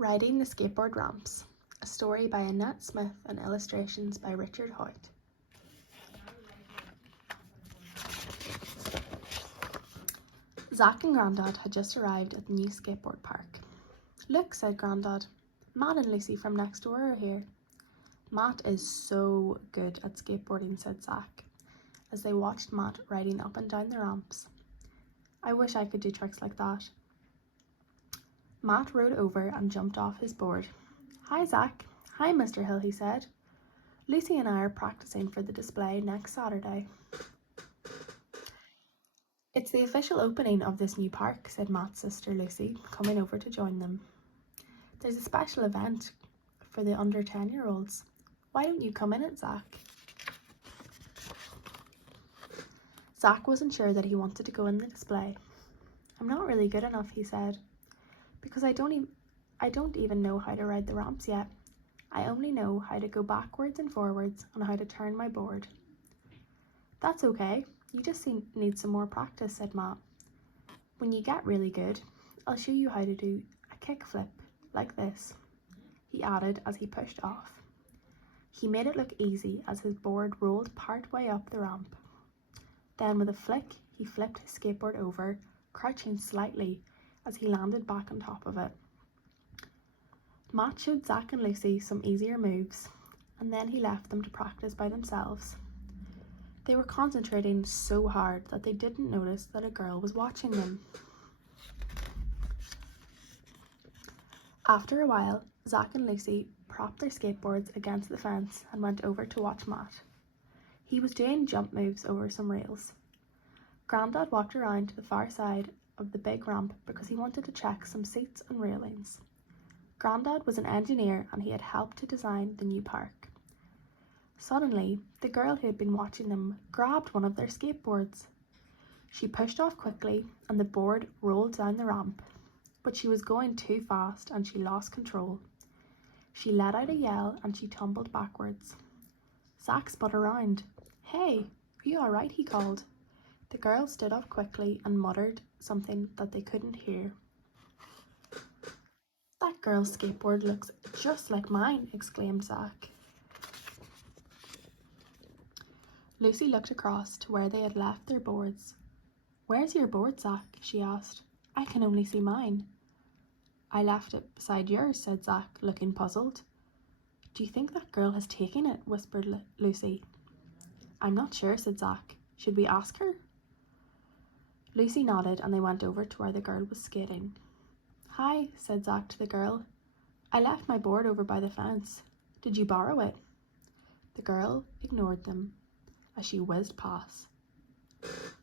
Riding the Skateboard Ramps, a story by Annette Smith and illustrations by Richard Hoyt. Zach and Grandad had just arrived at the new skateboard park. "Look," said Grandad, "Matt and Lucy from next door are here." "Matt is so good at skateboarding," said Zach, as they watched Matt riding up and down the ramps. "I wish I could do tricks like that." Matt rode over and jumped off his board. "Hi, Zach." "Hi, Mr. Hill," he said. "Lucy and I are practicing for the display next Saturday." "It's the official opening of this new park," said Matt's sister Lucy, coming over to join them. "There's a special event for the under 10-year-olds. Why don't you come in it, Zach?" Zach wasn't sure that he wanted to go in the display. "I'm not really good enough," he said, "because I don't even know how to ride the ramps yet. I only know how to go backwards and forwards and how to turn my board." "That's okay, you just need some more practice," said Matt. "When you get really good, I'll show you how to do a kickflip like this," he added as he pushed off. He made it look easy as his board rolled part way up the ramp. Then with a flick, he flipped his skateboard over, crouching slightly as he landed back on top of it. Matt showed Zach and Lucy some easier moves, and then he left them to practice by themselves. They were concentrating so hard that they didn't notice that a girl was watching them. After a while, Zach and Lucy propped their skateboards against the fence and went over to watch Matt. He was doing jump moves over some rails. Grandad walked around to the far side of the big ramp because he wanted to check some seats and railings. Grandad was an engineer and he had helped to design the new park. Suddenly, the girl who had been watching them grabbed one of their skateboards. She pushed off quickly and the board rolled down the ramp, but she was going too fast and she lost control. She let out a yell and she tumbled backwards. Zach spun around. "Hey, are you all right?" he called. The girl stood up quickly and muttered something that they couldn't hear. "That girl's skateboard looks just like mine," exclaimed Zach. Lucy looked across to where they had left their boards. "Where's your board, Zach?" she asked. "I can only see mine." "I left it beside yours," said Zach, looking puzzled. "Do you think that girl has taken it?" whispered Lucy. "I'm not sure," said Zach. "Should we ask her?" Lucy nodded and they went over to where the girl was skating. "Hi," said Zach to the girl. "I left my board over by the fence. Did you borrow it?" The girl ignored them as she whizzed past.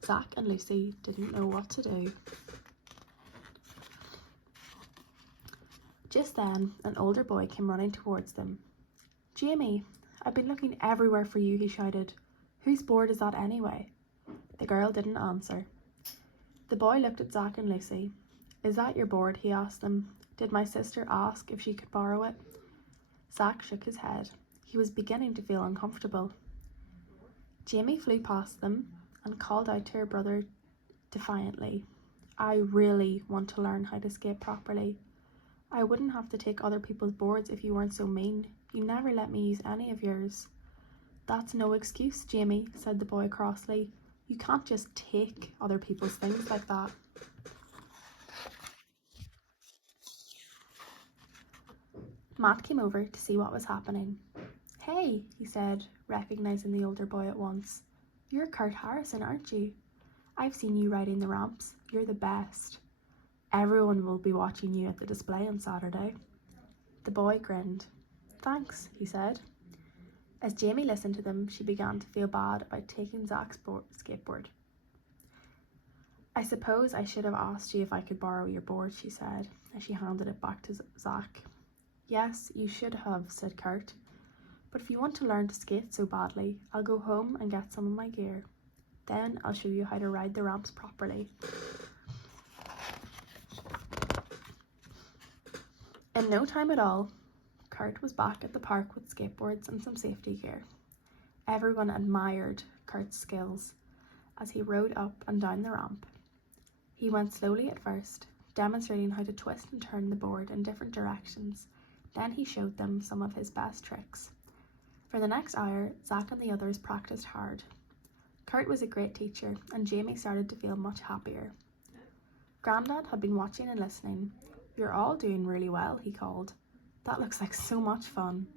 Zach and Lucy didn't know what to do. Just then, an older boy came running towards them. "Jamie, I've been looking everywhere for you," he shouted. "Whose board is that anyway?" The girl didn't answer. The boy looked at Zach and Lucy. "Is that your board?" he asked them. "Did my sister ask if she could borrow it?" Zach shook his head. He was beginning to feel uncomfortable. Jamie flew past them and called out to her brother defiantly, "I really want to learn how to skate properly. I wouldn't have to take other people's boards if you weren't so mean. You never let me use any of yours." "That's no excuse, Jamie," said the boy crossly. "You can't just take other people's things like that." Matt came over to see what was happening. "Hey," he said, recognizing the older boy at once. "You're Kurt Harrison, aren't you? I've seen you riding the ramps. You're the best. Everyone will be watching you at the display on Saturday." The boy grinned. "Thanks," he said. As Jamie listened to them, she began to feel bad about taking Zach's skateboard. "I suppose I should have asked you if I could borrow your board," she said, as she handed it back to Zach. "Yes, you should have," said Kurt. "But if you want to learn to skate so badly, I'll go home and get some of my gear. Then I'll show you how to ride the ramps properly." In no time at all, Kurt was back at the park with skateboards and some safety gear. Everyone admired Kurt's skills as he rode up and down the ramp. He went slowly at first, demonstrating how to twist and turn the board in different directions. Then he showed them some of his best tricks. For the next hour, Zach and the others practiced hard. Kurt was a great teacher, and Jamie started to feel much happier. Grandad had been watching and listening. "You're all doing really well," he called. "That looks like so much fun."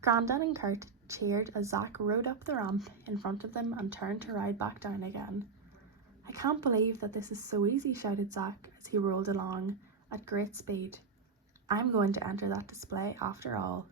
Grandad and Kurt cheered as Zach rode up the ramp in front of them and turned to ride back down again. "I can't believe that this is so easy," shouted Zach as he rolled along at great speed. "I'm going to enter that display after all."